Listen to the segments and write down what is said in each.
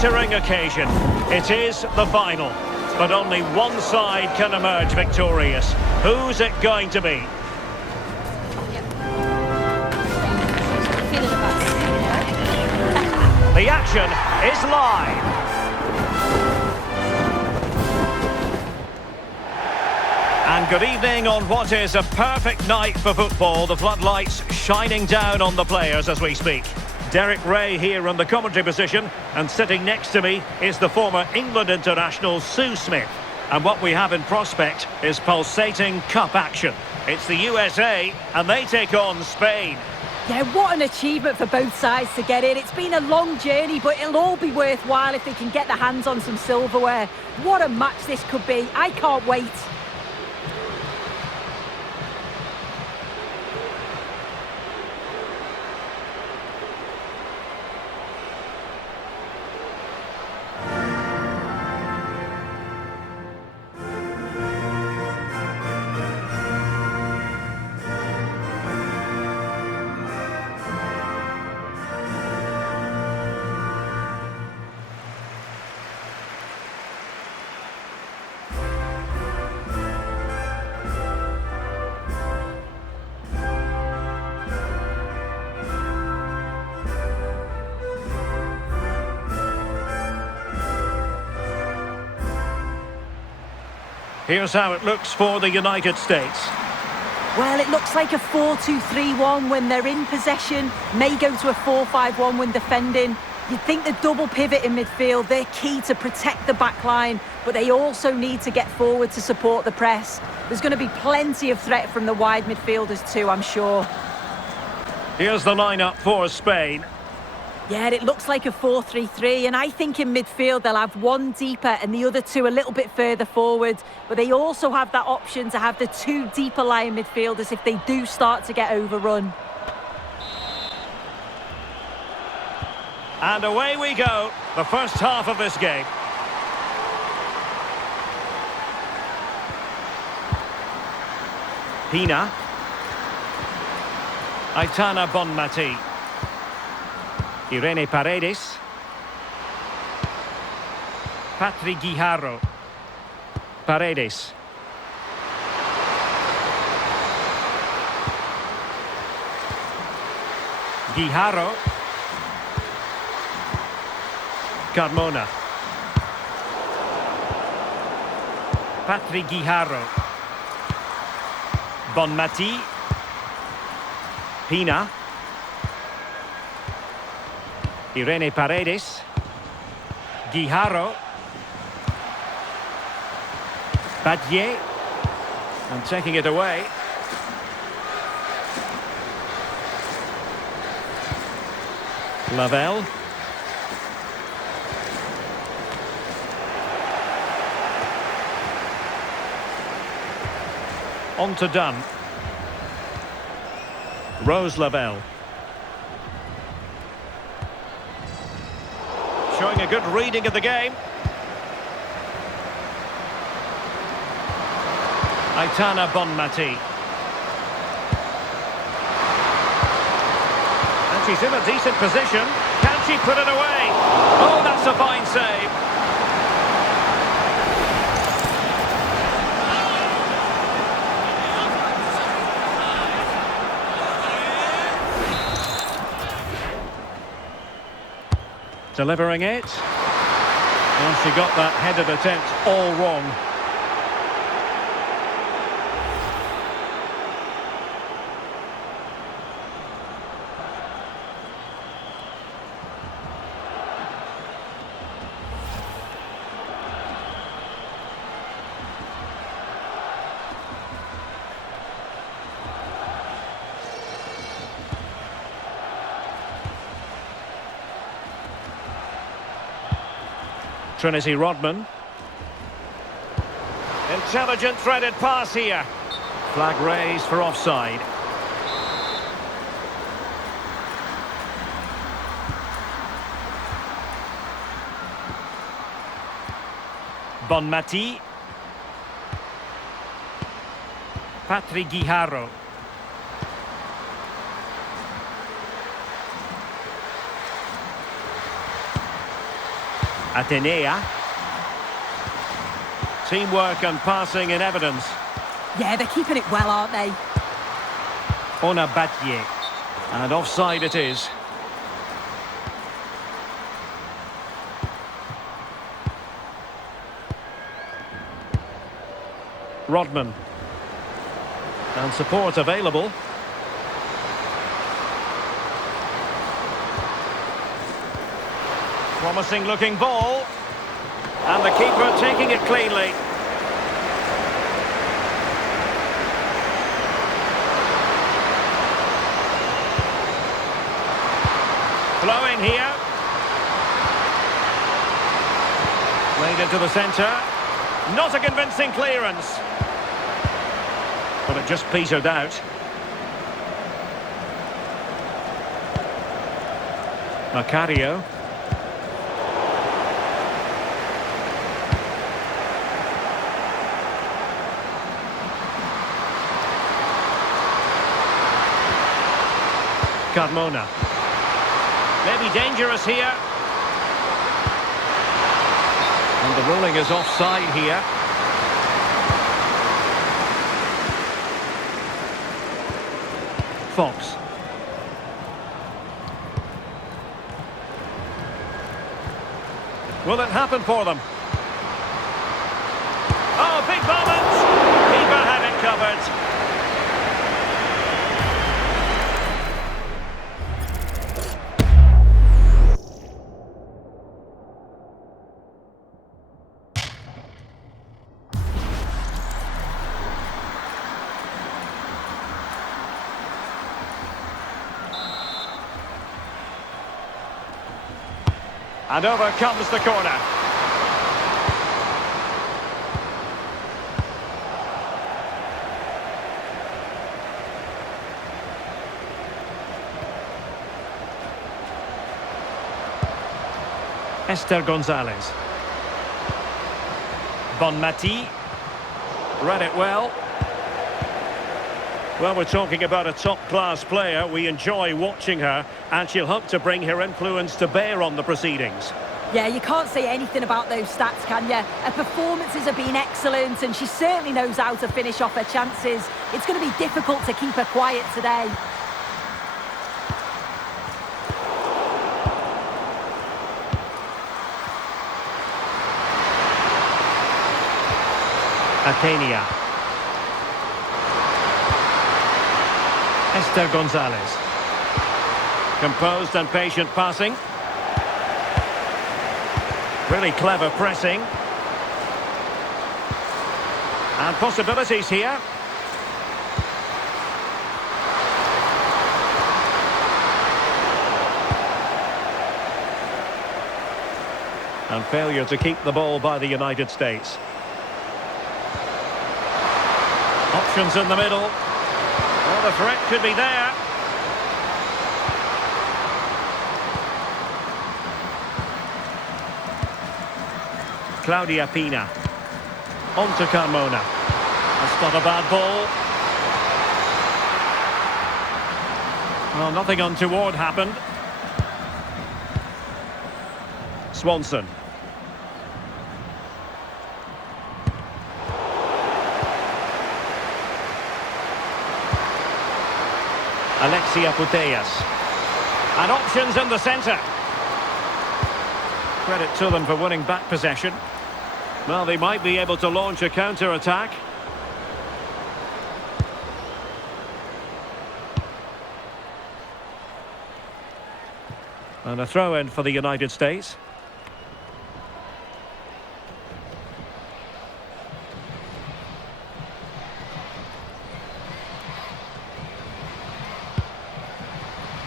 glittering occasion. It is the final, but only one side can emerge victorious. Who's it going to be? The action is live. And good evening on what is a perfect night for football. The floodlights shining down on the players as we speak. Derek Ray here in the commentary position, and sitting next to me is the former England international Sue Smith. And what we have in prospect is pulsating cup action. It's the USA, and they take on Spain. Yeah, what an achievement for both sides to get in. It's been a long journey, but it'll all be worthwhile if they can get their hands on some silverware. What a match this could be. I can't wait. Here's how it looks for the United States. Well, it looks like a 4-2-3-1 when they're in possession. May go to a 4-5-1 when defending. You'd think the double pivot in midfield, they're key to protect the back line, but they also need to get forward to support the press. There's going to be plenty of threat from the wide midfielders too, I'm sure. Here's the lineup for Spain. Yeah, it looks like a 4-3-3, and I think in midfield they'll have one deeper and the other two a little bit further forward. But they also have that option to have the two deeper lying midfielders if they do start to get overrun. And away we go, the first half of this game. Pina. Aitana Bonmati. Irene Paredes. Patri Guijarro. Paredes. Guijarro. Carmona. Patri Guijarro. Bonmati. Pina. Irene Paredes. Guijarro. Badie. And taking it away. Lavelle. On to Dunn. Rose Lavelle. Showing a good reading of the game. Aitana Bonmati. And she's in a decent position. Can she put it away? Oh, that's a fine save. Delivering it. Well, she got that headed attempt all wrong. Trinity Rodman. Intelligent threaded pass here. Flag raised for offside. Bonmati. Patri Guijarro. Atenea. Teamwork and passing in evidence. Yeah, they're keeping it well, aren't they? Ona Batye. And offside it is. Rodman. And support available. Promising looking ball. And the keeper taking it cleanly. Flowing here. Played into the centre. Not a convincing clearance. But it just petered out. Macario. Carmona. Maybe dangerous here. And the ruling is offside here. Fox. Will it happen for them? Oh, big moment! Keeper had it covered. And over comes the corner. Esther Gonzalez. Bonmati. Read it well. Well, we're talking about a top-class player. We enjoy watching her, and she'll hope to bring her influence to bear on the proceedings. Yeah, you can't say anything about those stats, can you? Her performances have been excellent, and she certainly knows how to finish off her chances. It's going to be difficult to keep her quiet today. Atenea. Esther Gonzalez. Composed and patient passing. Really clever pressing. And possibilities here. And failure to keep the ball by the United States. Options in the middle. Well, the threat could be there. Claudia Pina. On to Carmona. That's not a bad ball. Well, nothing untoward happened. Swanson. Alexia Putellas. And options in the centre. Credit to them for winning back possession. Well, they might be able to launch a counter-attack. And a throw-in for the United States.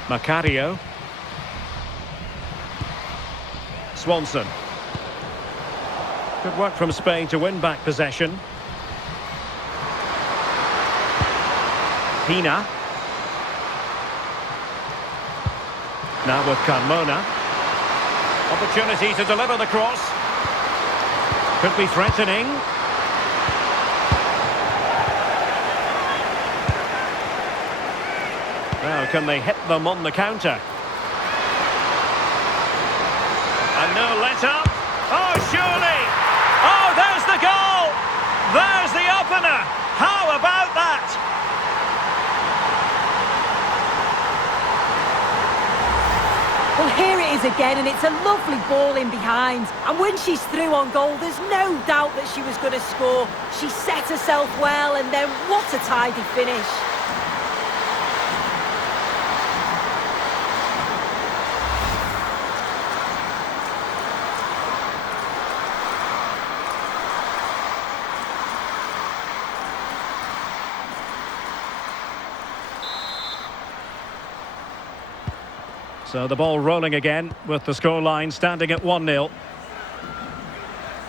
Macario. Swanson. Good work from Spain to win back possession. Pina. Now with Carmona. Opportunity to deliver the cross. Could be threatening. Now, can they hit them on the counter? And no let up. Oh, surely! Oh, there's the goal! There's the opener! How about that? Well, here it is again, and it's a lovely ball in behind. And when she's through on goal, there's no doubt that she was going to score. She set herself well, and then what a tidy finish. So the ball rolling again with the scoreline standing at 1-0.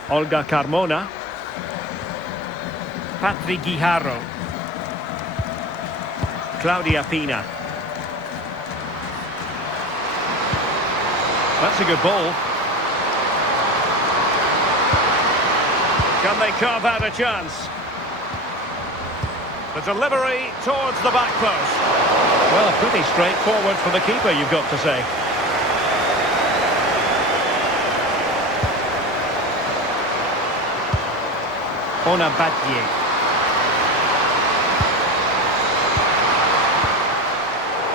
Olga Carmona. Patrick Guijarro. Claudia Pina. That's a good ball. Can they carve out a chance? The delivery towards the back post. Well, pretty straightforward for the keeper, you've got to say. Ona Batye.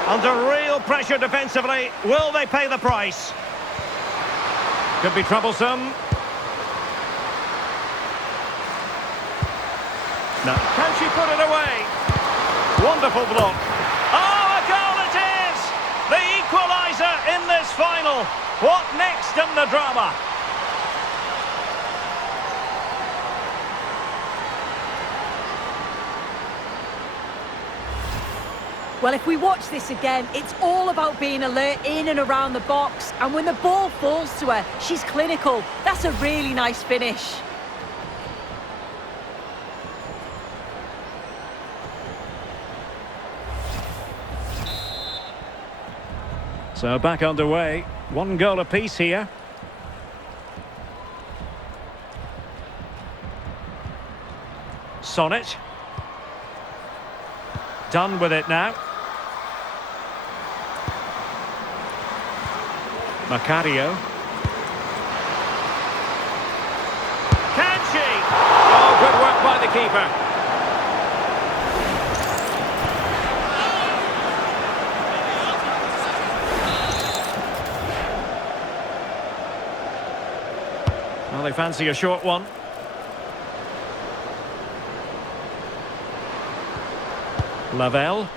Under real pressure defensively. Will they pay the price? Could be troublesome. No. Can she put it away? Wonderful block. Oh, a goal it is! The equaliser in this final. What next in the drama? Well, if we watch this again, it's all about being alert in and around the box. And when the ball falls to her, she's clinical. That's a really nice finish. So back underway. 1 goal apiece here. Sonnet. Done with it now. Macario. Can she? Oh, good work by the keeper. Well, they fancy a short one. Lavelle.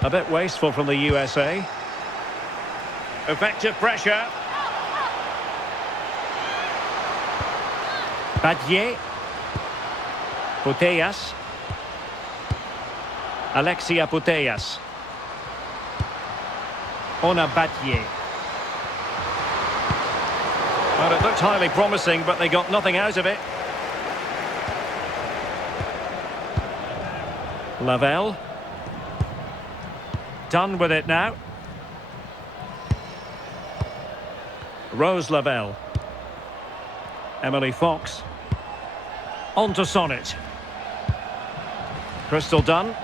A bit wasteful from the USA. Effective pressure. Batye. Putellas. Alexia Putellas. Ona Batye. Well, it looked highly promising, but they got nothing out of it. Lavelle. Done with it now. Rose Lavelle. Emily Fox. On to Sonnet. Crystal Dunn.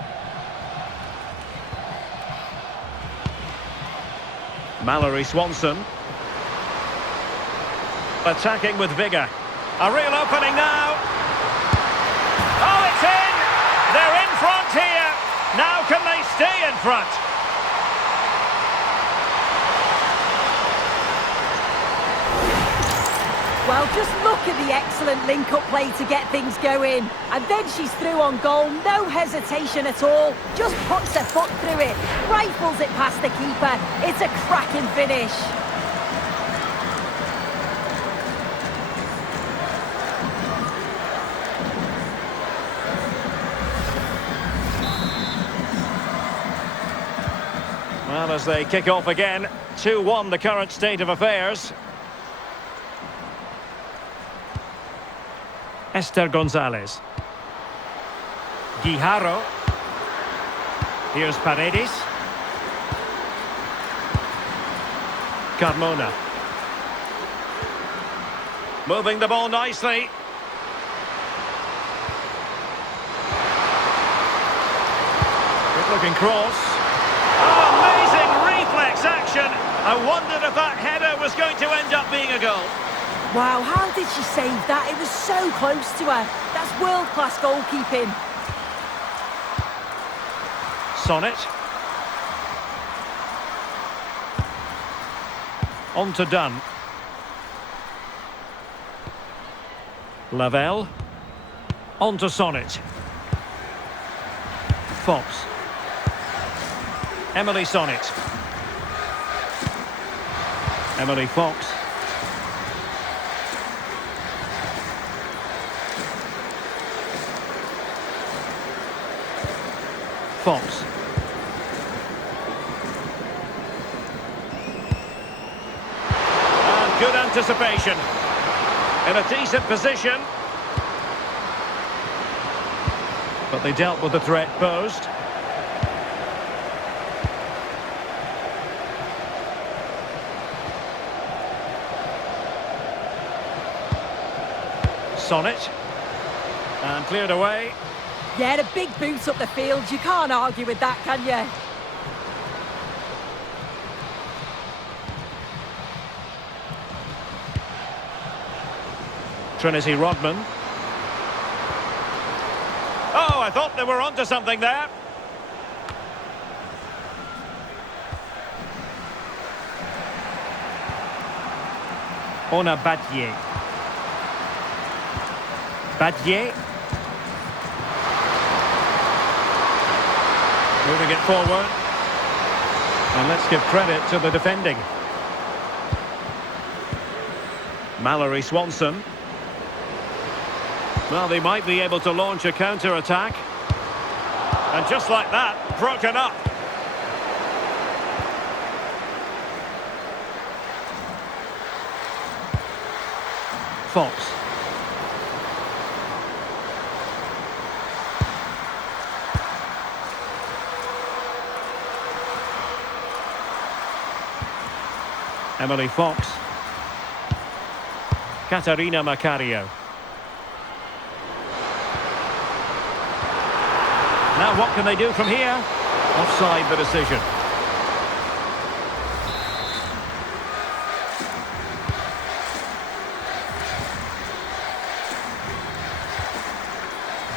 Mallory Swanson. Attacking with vigour. A real opening now. Oh, it's in! They're in front here. Now can they stay in front? Well, just look at the excellent link-up play to get things going. And then she's through on goal, no hesitation at all. Just puts her foot through it, rifles it past the keeper. It's a cracking finish. Well, as they kick off again, 2-1 the current state of affairs. Esther Gonzalez. Guijarro. Here's Paredes. Carmona. Moving the ball nicely. Good looking cross. Oh, amazing reflex action. I wondered if that header was going to end up being a goal. Wow, how did she save that? It was so close to her. That's world-class goalkeeping. Sonnet. On to Dunn. Lavelle. On to Sonnet. Fox. Emily Sonnet. Emily Fox. Fox. And good anticipation. In a decent position. But they dealt with the threat posed. Sonnet. And cleared away. Yeah, a big boot up the field. You can't argue with that, can you? Trinity Rodman. Oh, I thought they were onto something there. Ona Battier. Battier. Moving it forward. And let's give credit to the defending. Mallory Swanson. Well, they might be able to launch a counter-attack. And just like that, broken up. Fox. Emily Fox. Katarina Macario. Now what can they do from here? Offside the decision.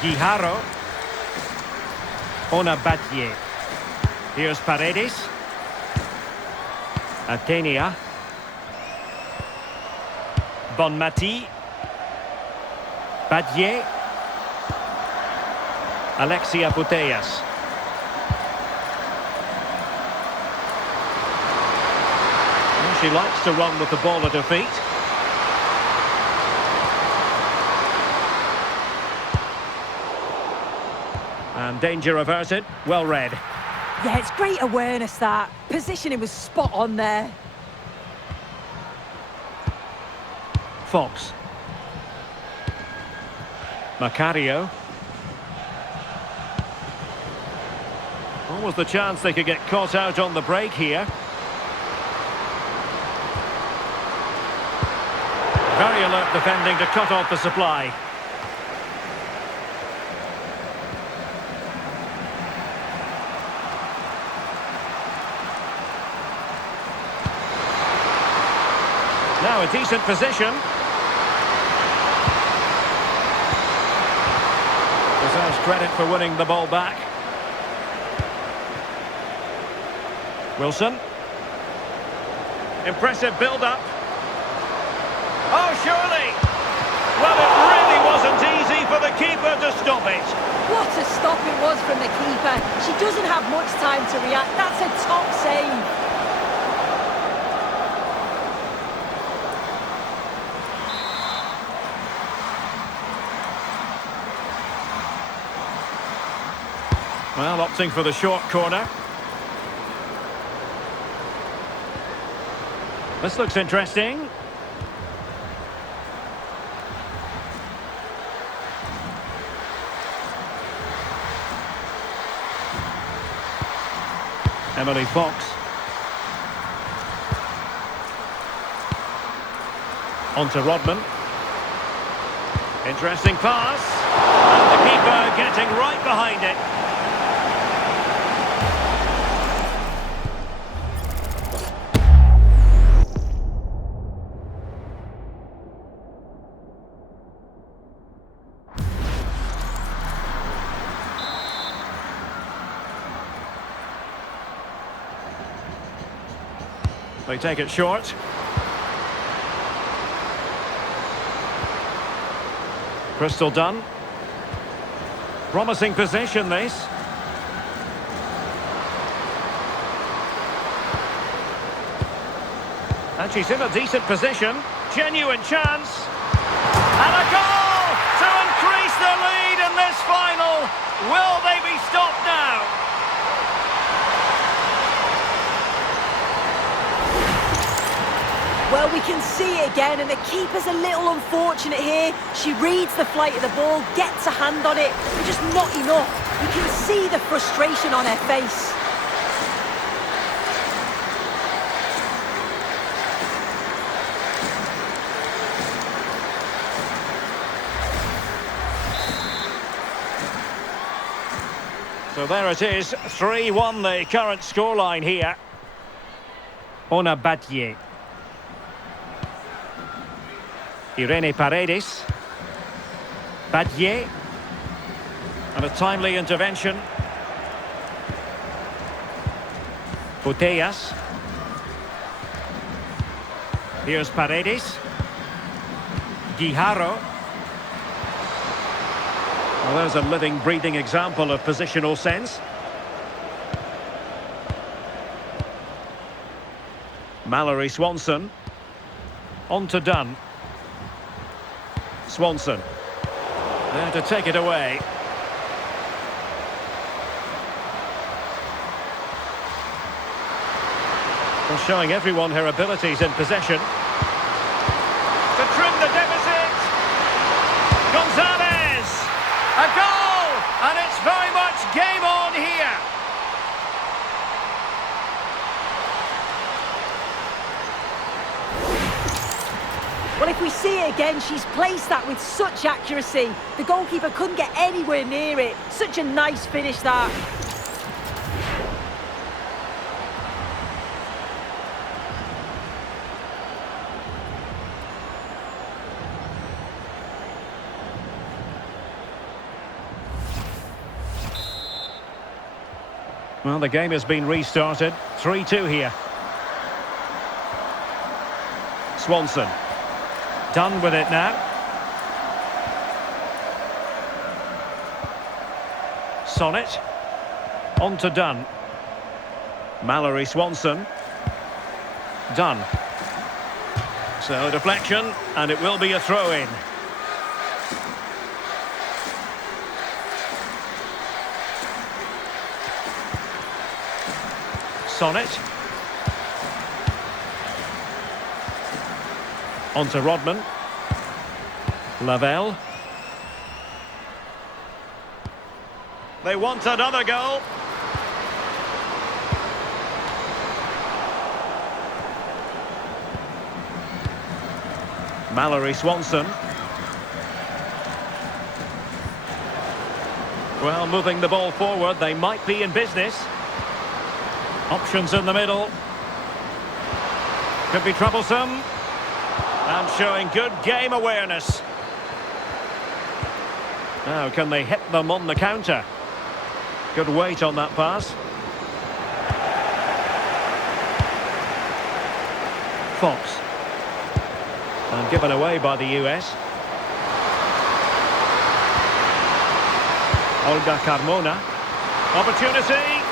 Guijarro. Ona Battier. Here's Paredes. Atenia. Bonmati. Battier. Alexia Putellas. Well, she likes to run with the ball at her feet. And danger averted. Well read. Yeah, it's great awareness, that. Positioning was spot on there. Fox. Macario. What was the chance they could get caught out on the break here? Very alert defending to cut off the supply. Now a decent position. Deserves credit for winning the ball back. Wilson. Impressive build-up. Oh, surely! Well, it really wasn't easy for the keeper to stop it. What a stop it was from the keeper. She doesn't have much time to react. That's a top save. Well, opting for the short corner. This looks interesting. Emily Fox. On to Rodman. Interesting pass. And the keeper getting right behind it. They take it short. Crystal done. Promising position, this. And she's in a decent position. Genuine chance. And a goal to increase the lead in this final. Will they be stopped now? Well, we can see it again, and the keeper's a little unfortunate here. She reads the flight of the ball, gets a hand on it, but just not enough. You can see the frustration on her face. So there it is, 3-1 the current scoreline here. Ona Batlle. Irene Paredes. Batlle. And a timely intervention. Putellas. Here's Paredes. Guijarro. Well, there's a living, breathing example of positional sense. Mallory Swanson. On to Dunn. Swanson. There to take it away. Well, showing everyone her abilities in possession. To trim the deficit. Gonzalez. A goal! And it's very much game on here. Well, if we see it again, she's placed that with such accuracy. The goalkeeper couldn't get anywhere near it. Such a nice finish, that. Well, the game has been restarted. 3-2 here. Swanson. Done with it now. Sonnet. On to Dunn. Mallory Swanson. Dunn. So deflection, and it will be a throw-in. Sonnet. On to Rodman. Lavelle. They want another goal. Mallory Swanson. Well, moving the ball forward, they might be in business. Options in the middle. Could be troublesome. And showing good game awareness. Now, can they hit them on the counter? Good weight on that pass. Fox. And given away by the US. Olga Carmona. Opportunity.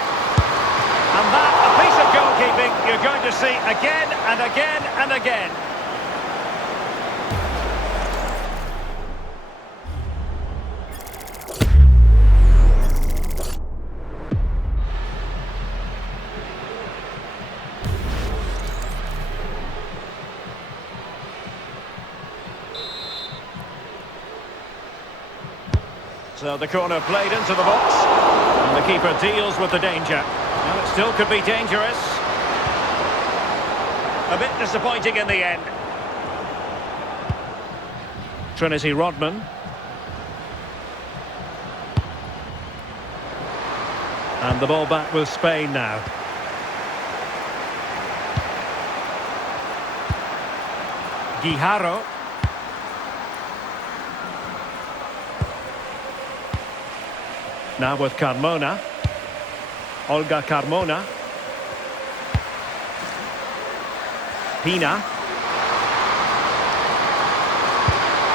And that, a piece of goalkeeping you're going to see again and again and again. So the corner played into the box, and the keeper deals with the danger. Well, it still could be dangerous. A bit disappointing in the end. Trinity Rodman. And the ball back with Spain now. Guijarro. Now with Carmona. Olga Carmona. Pina.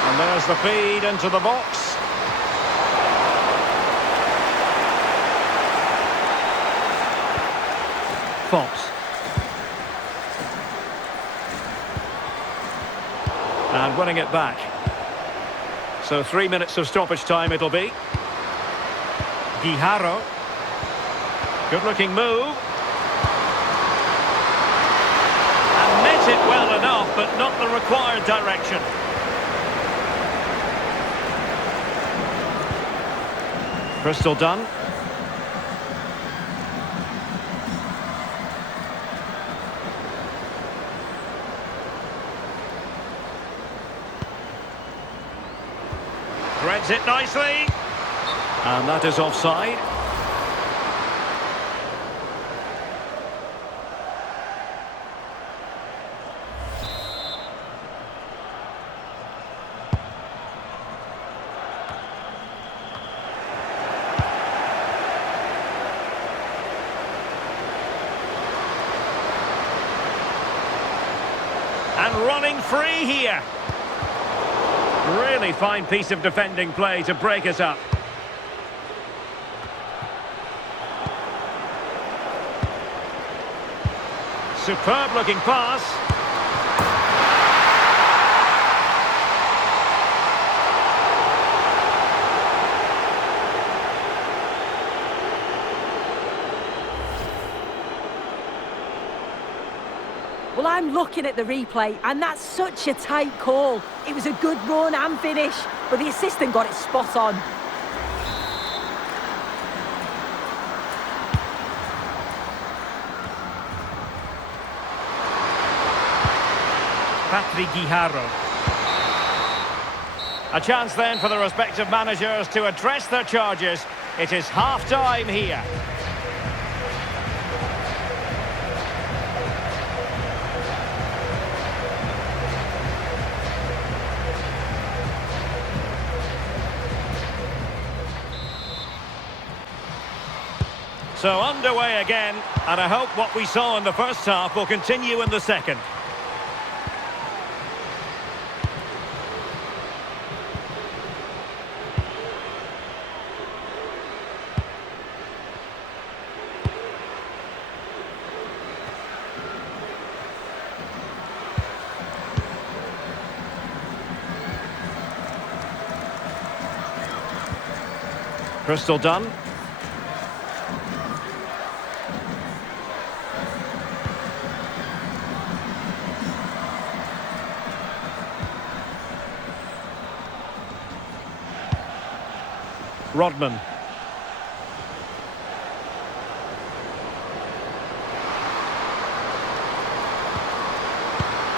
And there's the feed into the box. Fox. And winning it back. So 3 minutes of stoppage time it'll be. Guijarro. Good looking move. And met it well enough, but not the required direction. Crystal done. Threads it nicely. And that is offside. And running free here. Really fine piece of defending play to break us up. Superb looking pass. Well, I'm looking at the replay, and that's such a tight call. It was a good run and finish, but the assistant got it spot on. Patrick Guijarro. A chance then for the respective managers to address their charges. It is half-time here. So underway again, and I hope what we saw in the first half will continue in the second. Crystal done. Rodman.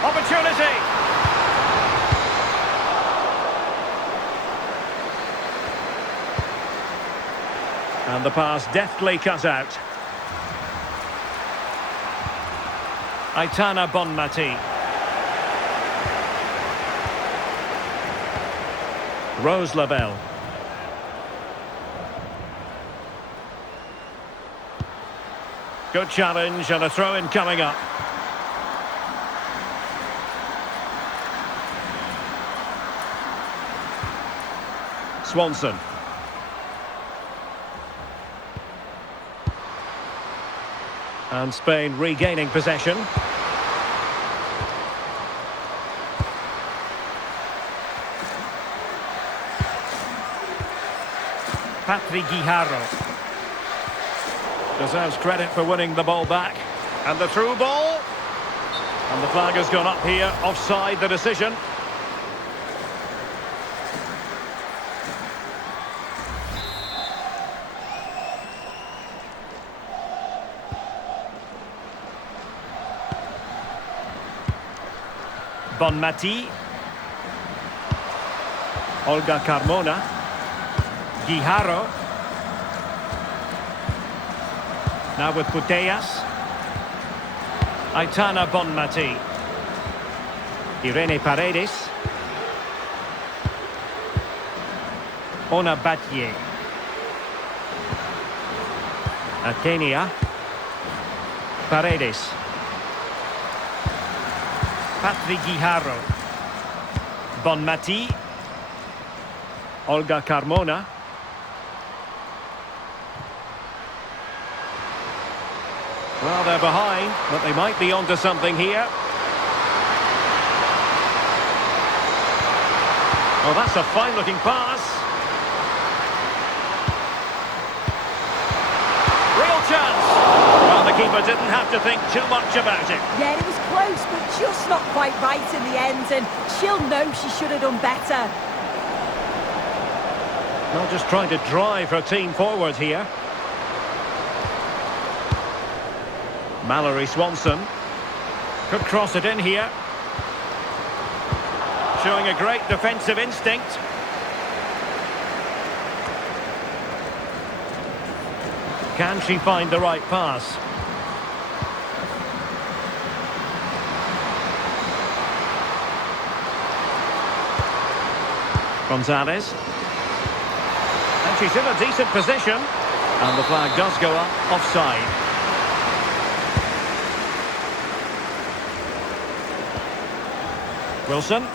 Opportunity. And the pass deftly cut out. Aitana Bonmati. Rose Lavelle. Good challenge and a throw-in coming up. Swanson. And Spain regaining possession. Patrick Guijarro. Deserves credit for winning the ball back. And the through ball. And the flag has gone up here. Offside the decision. Bonmati. Olga Carmona. Guijarro. Now with Putellas. Aitana Bonmati. Irene Paredes. Ona Batye. Atenia. Paredes. Patrick Guijarro. Bonmati. Olga Carmona. Well, they're behind, but they might be onto something here. Oh, that's a fine-looking pass. Real chance. Well, the keeper didn't have to think too much about it. Yeah, it was close, but just not quite right in the end, and she'll know she should have done better. Well, just trying to drive her team forward here. Mallory Swanson could cross it in here. Showing a great defensive instinct. Can she find the right pass? Gonzalez. And she's in a decent position. And the flag does go up offside. Wilson.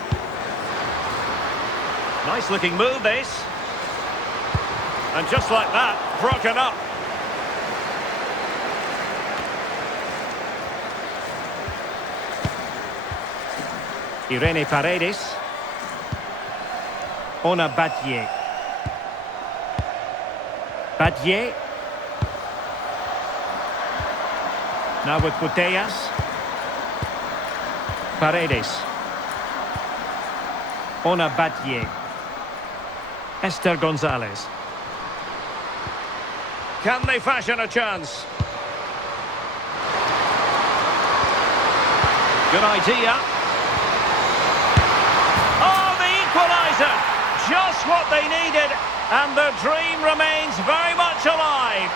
Nice looking move this. And just like that, broken up. Irene Paredes. Ona Batlle. Batlle. Now with Putellas. Paredes. Ona Batlle. Esther Gonzalez. Can they fashion a chance? Good idea. Oh, the equaliser! Just what they needed, and the dream remains very much alive.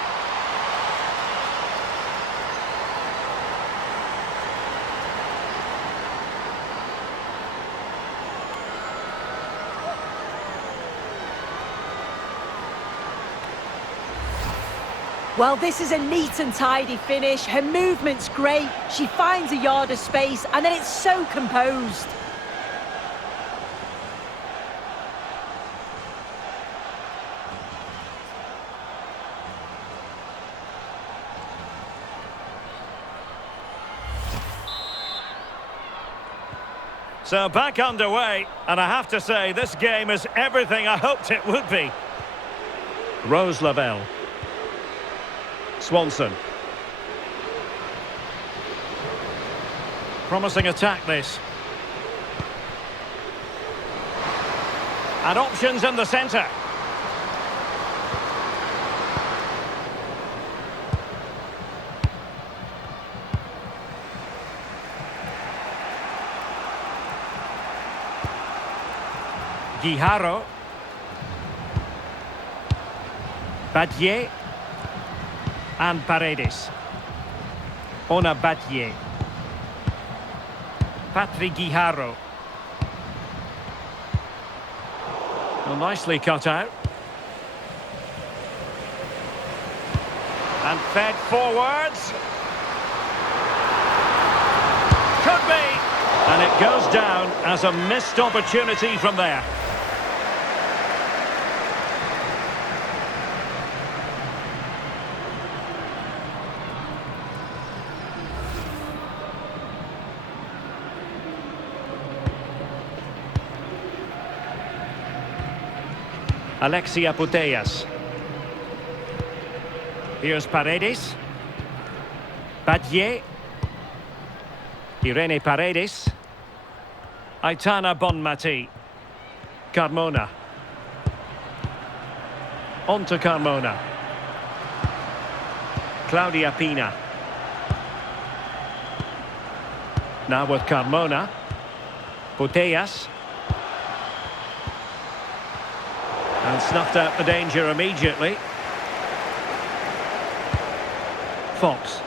Well, this is a neat and tidy finish. Her movement's great. She finds a yard of space, and then it's so composed. So back underway, and I have to say, this game is everything I hoped it would be. Rose Lavelle. Swanson. Promising attack this. And options in the centre. Guijarro. Batlle. And Paredes. Ona Batlle. Patrick Guijarro. Well, nicely cut out. And fed forwards. Could be. And it goes down as a missed opportunity from there. Alexia Putellas. Here's Paredes. Batlle. Irene Paredes. Aitana Bonmati. Carmona. On to Carmona. Claudia Pina. Now with Carmona. Putellas. And snuffed out the danger immediately. Fox.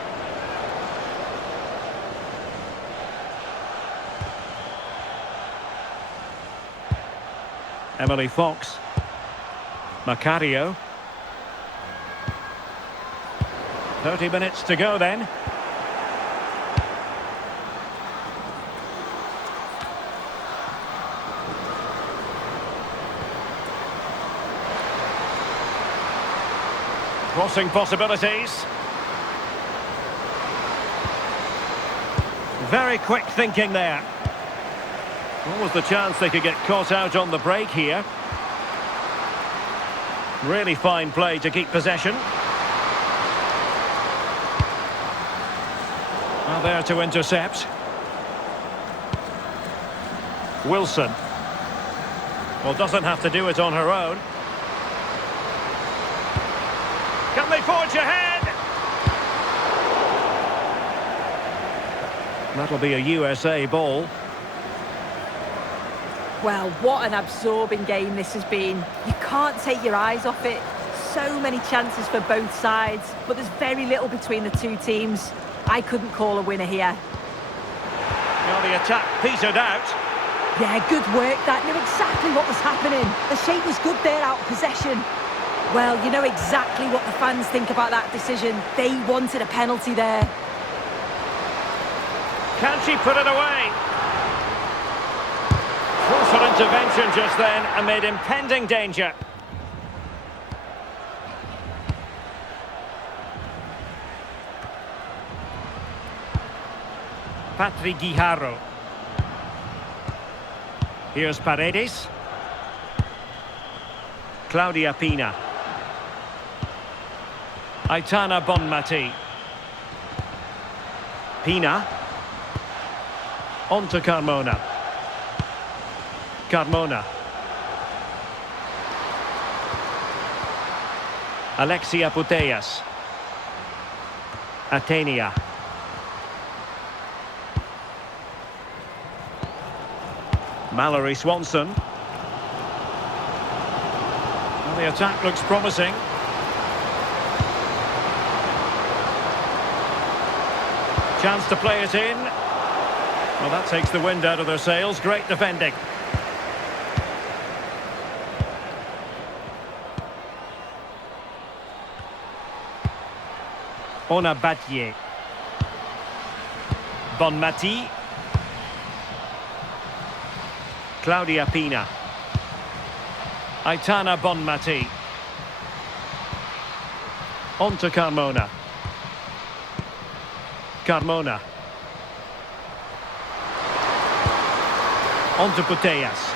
Emily Fox. Macario. 30 minutes to go then. Crossing possibilities. Very quick thinking there. What was the chance they could get caught out on the break here? Really fine play to keep possession. Now there to intercept. Wilson. Well, doesn't have to do it on her own. Can they forge ahead? That'll be a USA ball. Well, what an absorbing game this has been. You can't take your eyes off it. So many chances for both sides, but there's very little between the two teams. I couldn't call a winner here. Well, the attack petered out. Yeah, good work. That knew exactly what was happening. The shape was good there out of possession. Well, you know exactly what the fans think about that decision. They wanted a penalty there. Can she put it away? Crucial intervention just then amid impending danger. Patrick Guijarro. Here's Paredes. Claudia Pina. Aitana Bonmati. Pina. On to Carmona. Carmona. Alexia Putellas. Atenia. Mallory Swanson. Well, the attack looks promising. Chance to play it in. Well, that takes the wind out of their sails. Great defending. Ona Batye. Bonmati. Claudia Pina. Aitana Bonmati. On to Carmona. Carmona. On to Putellas.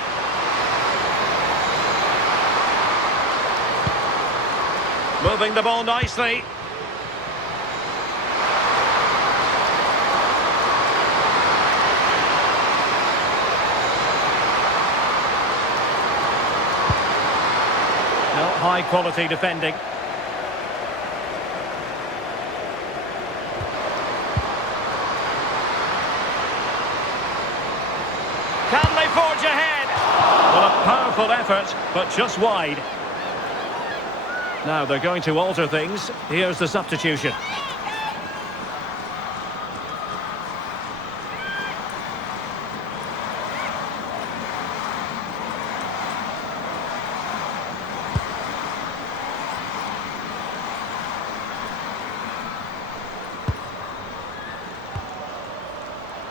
Moving the ball nicely. High quality defending. Can they forge ahead? Well, a powerful effort, but just wide. Now they're going to alter things. Here's the substitution.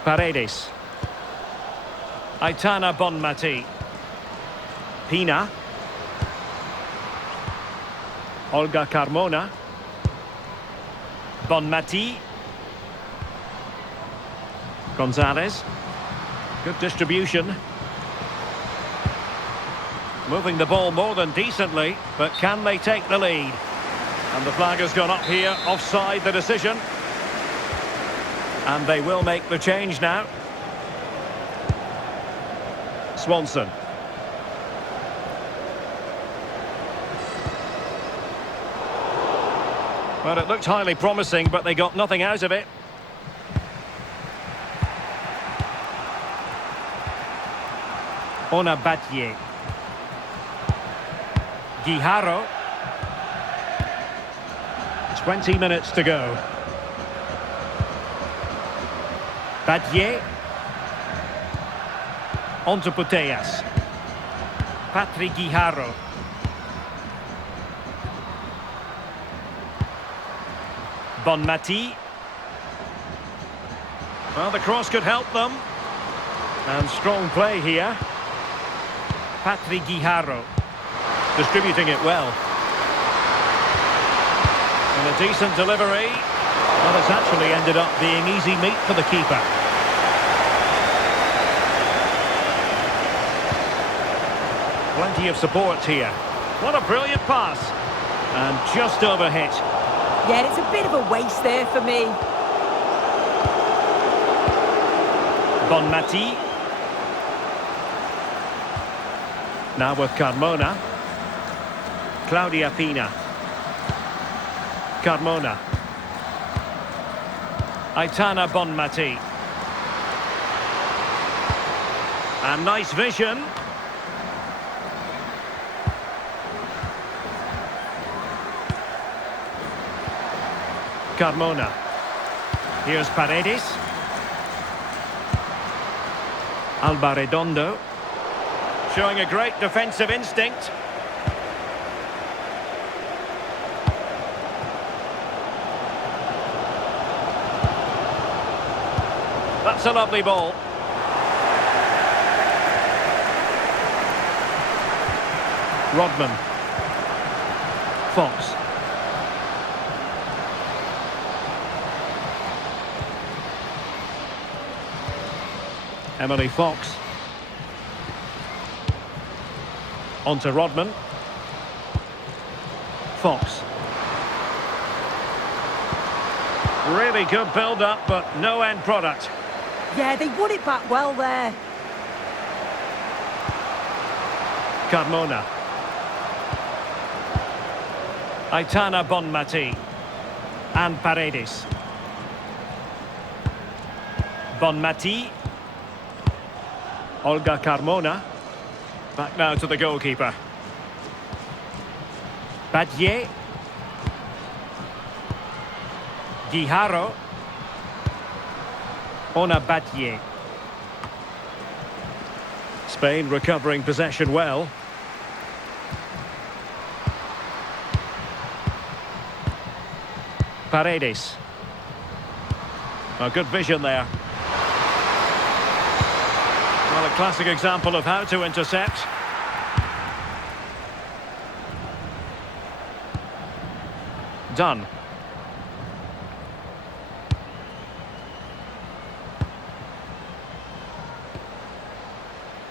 Paredes. Aitana Bonmati. Pina. Olga Carmona. Bonmati. Gonzalez. Good distribution. Moving the ball more than decently, but can they take the lead? And the flag has gone up here, offside the decision. And they will make the change now. Swanson. Well, it looked highly promising, but they got nothing out of it. Ona Batye. Guijarro. 20 minutes to go. Batye. On to Putellas. Patrick Guijarro. Bonmati. Well, the cross could help them. And strong play here. Patrick Guijarro. Distributing it well. And a decent delivery. Well, it's actually ended up being easy meat for the keeper. Plenty of support here. What a brilliant pass. And just overhit. Yeah, it's a bit of a waste there for me. Bonmati. Now with Carmona. Claudia Pina. Carmona. Aitana Bonmati. And nice vision. Carmona. Here's Paredes. Alba Redondo. Showing a great defensive instinct. That's a lovely ball. Rodman. Fox. Emily Fox. On to Rodman. Fox. Really good build-up, but no end product. Yeah, they won it back well there. Carmona. Aitana Bonmati. And Paredes. Bonmati. Olga Carmona. Back now to the goalkeeper. Badie. Guijaro. Ona Badie. Spain recovering possession well. Paredes. A good vision there. Well, a classic example of how to intercept. Done.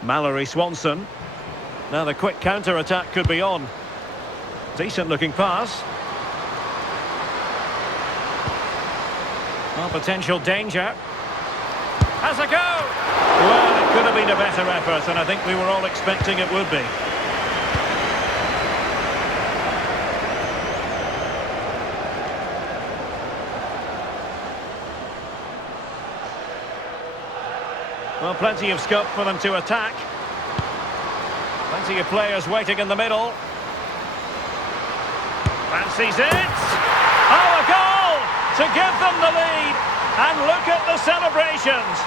Mallory Swanson. Now the quick counter-attack could be on. Decent looking pass. Well, potential danger. Has a go! Well, it could have been a better effort, and I think we were all expecting it would be. Well, plenty of scope for them to attack. Plenty of players waiting in the middle. Fancies it! Oh, a goal to give them the lead. And look at the celebrations.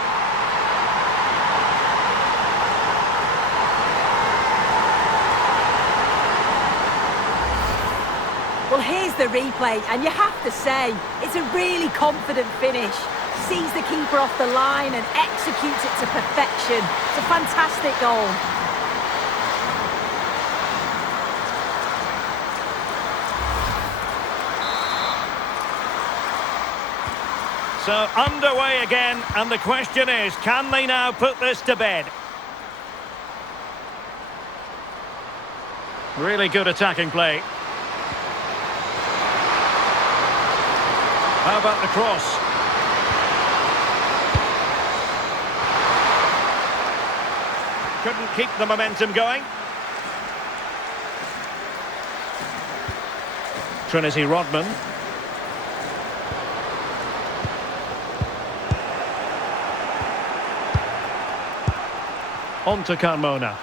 Well, here's the replay, and you have to say, it's a really confident finish. Sees the keeper off the line and executes it to perfection. It's a fantastic goal. So underway again, and the question is, can they now put this to bed? Really good attacking play. How about the cross? Couldn't keep the momentum going. Trinity Rodman. On to Carmona.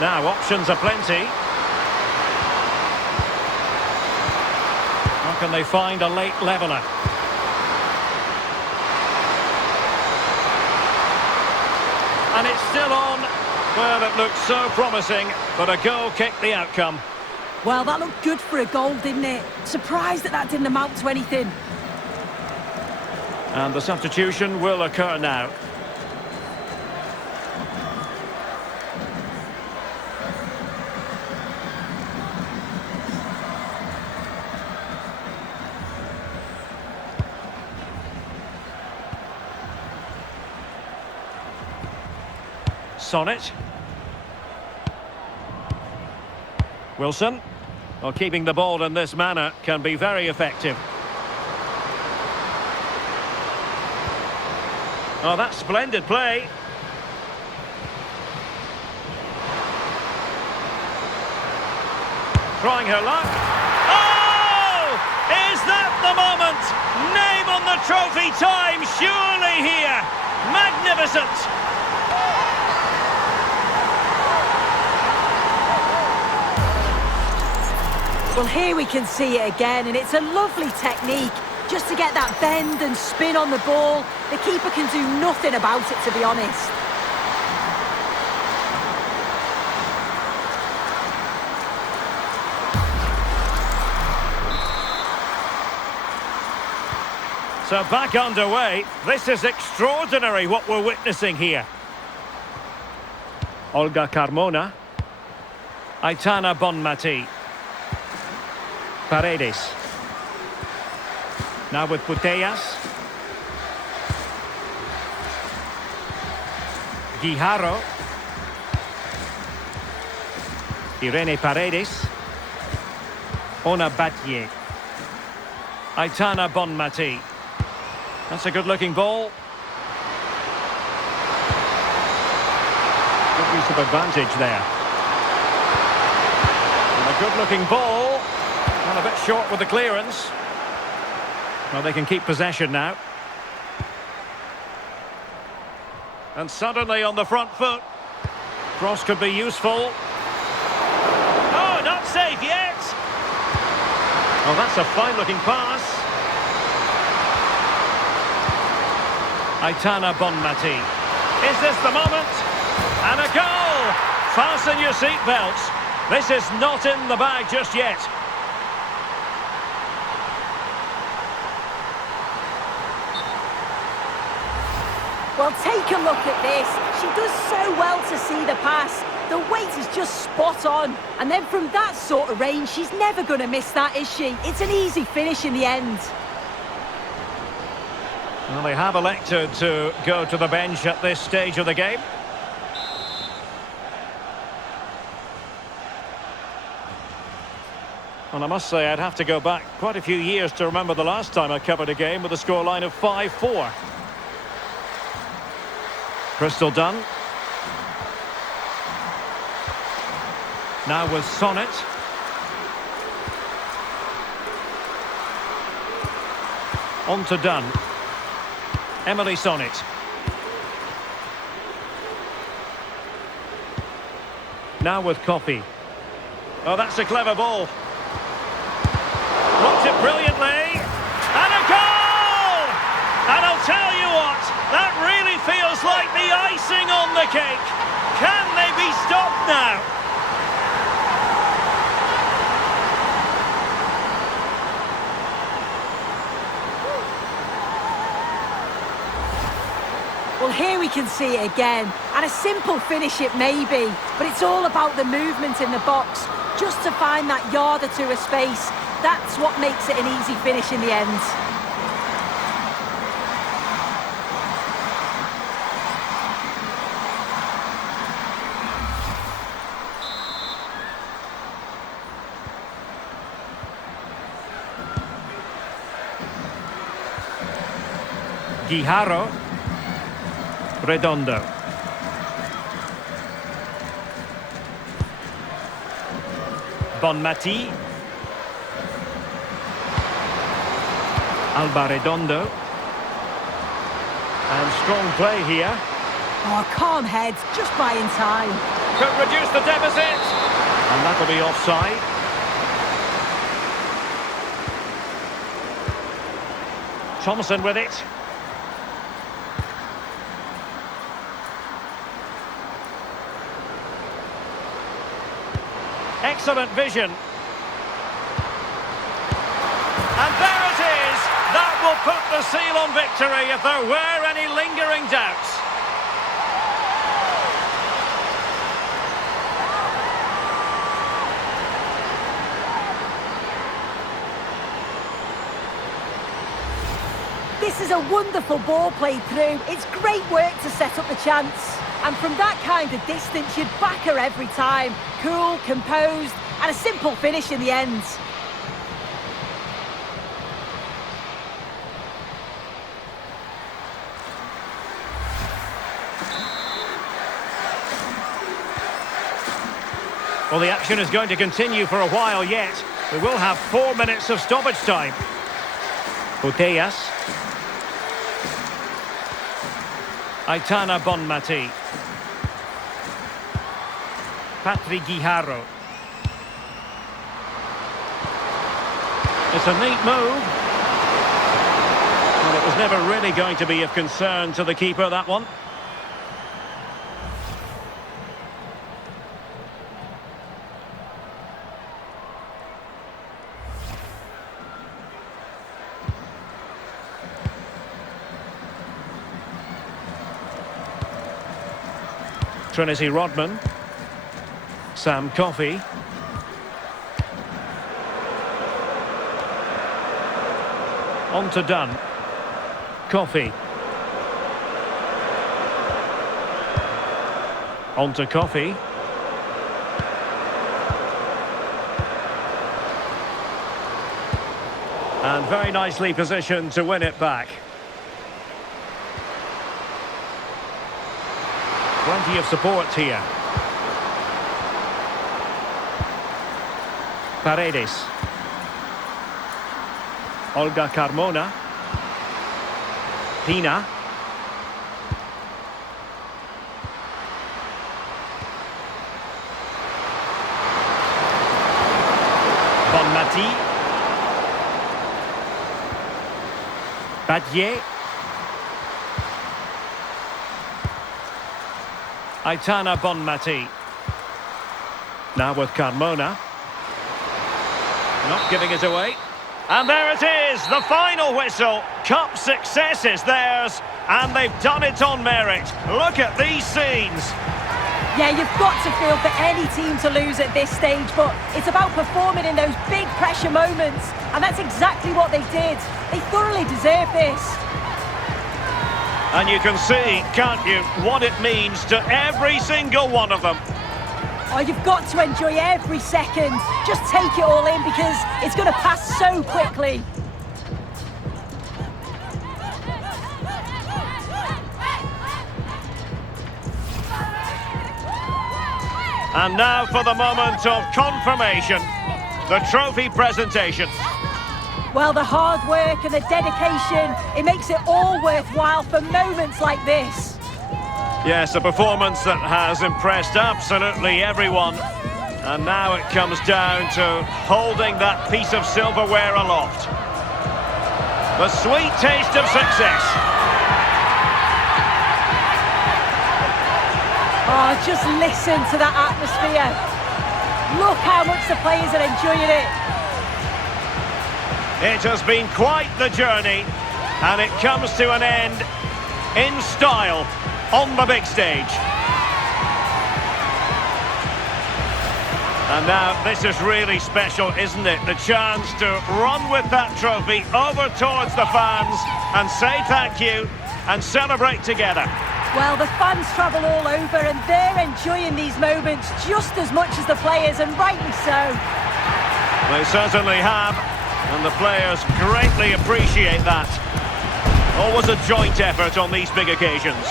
Now options are plenty. How can they find a late leveller? And it's still on. Well, it looked so promising, but a goal kicked the outcome. Well, that looked good for a goal, didn't it? Surprised that didn't amount to anything. And the substitution will occur now. Sonnet. Wilson. Well, keeping the ball in this manner can be very effective. Oh, that's splendid play. Trying her luck. Oh! Is that the moment? Name on the trophy time, surely here. Magnificent. Well, here we can see it again, and it's a lovely technique. Just to get that bend and spin on the ball, the keeper can do nothing about it, to be honest. So back underway. This is extraordinary what we're witnessing here. Olga Carmona. Aitana Bonmati. Paredes. Now with Putellas. Guijarro. Irene Paredes. Ona Batlle. Aitana Bonmati. That's a good-looking ball. Good use of advantage there. And a good-looking ball. And a bit short with the clearance. Well, they can keep possession now. And suddenly on the front foot. Cross could be useful. Oh, not safe yet. Oh, that's a fine-looking pass. Aitana Bonmati. Is this the moment? And a goal! Fasten your seatbelts. This is not in the bag just yet. Well, take a look at this. She does so well to see the pass. The weight is just spot on. And then from that sort of range, she's never going to miss that, is she? It's an easy finish in the end. Well, they have elected to go to the bench at this stage of the game. Well, I must say, I'd have to go back quite a few years to remember the last time I covered a game with a scoreline of 5-4. Crystal Dunn. Now with Sonnet. On to Dunn. Emily Sonnet. Now with Coffey. Oh, that's a clever ball. Blocked it brilliantly. And a goal! And I'll tell you what, that really feels like the icing on the cake. Can they be stopped now? Well, here we can see it again, and a simple finish it may be, but it's all about the movement in the box, just to find that yard or two of space. That's what makes it an easy finish in the end. Guijarro. Redondo. Bonmati. Alba Redondo. And strong play here. Oh, calm heads, just buying time. Could reduce the deficit. And that'll be offside. Thompson with it. Excellent vision. And there it is. That will put the seal on victory if there were any lingering doubts. This is a wonderful ball played through. It's great work to set up the chance. And from that kind of distance, you'd back her every time. Cool, composed, and a simple finish in the end. Well, the action is going to continue for a while yet. We will have 4 minutes of stoppage time. Putellas. Aitana Bonmati. Patrick Guijarro. It's a neat move. Well, it was never really going to be of concern to the keeper, that one. Trinity Rodman. Sam Coffey. On to Dunn. Coffey. On to Coffey. And very nicely positioned to win it back. Plenty of support here. Paredes. Olga Carmona. Pina. Bonmati. Badie. Aitana Bonmati. Now with Carmona. Not giving it away. And there it is, the final whistle. Cup success is theirs, and they've done it on merit. Look at these scenes. Yeah, you've got to feel for any team to lose at this stage, but it's about performing in those big pressure moments, and that's exactly what they did. They thoroughly deserve this. And you can see, can't you, what it means to every single one of them. Oh, you've got to enjoy every second. Just take it all in because it's going to pass so quickly. And now for the moment of confirmation, the trophy presentation. Well, the hard work and the dedication, it makes it all worthwhile for moments like this. Yes, a performance that has impressed absolutely everyone. And now it comes down to holding that piece of silverware aloft. The sweet taste of success. Oh, just listen to that atmosphere. Look how much the players are enjoying it. It has been quite the journey, and it comes to an end in style on the big stage. And now this is really special, isn't it? The chance to run with that trophy over towards the fans and say thank you and celebrate together. Well, the fans travel all over and they're enjoying these moments just as much as the players, and rightly so. They certainly have, and the players greatly appreciate that. Always a joint effort on these big occasions.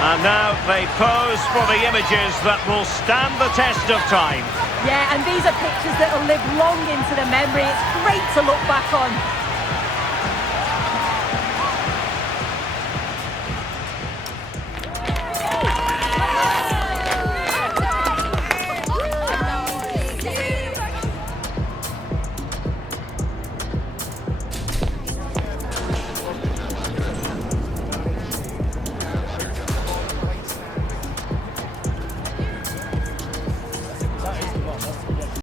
And now they pose for the images that will stand the test of time. Yeah, and these are pictures that will live long into the memory. It's great to look back on.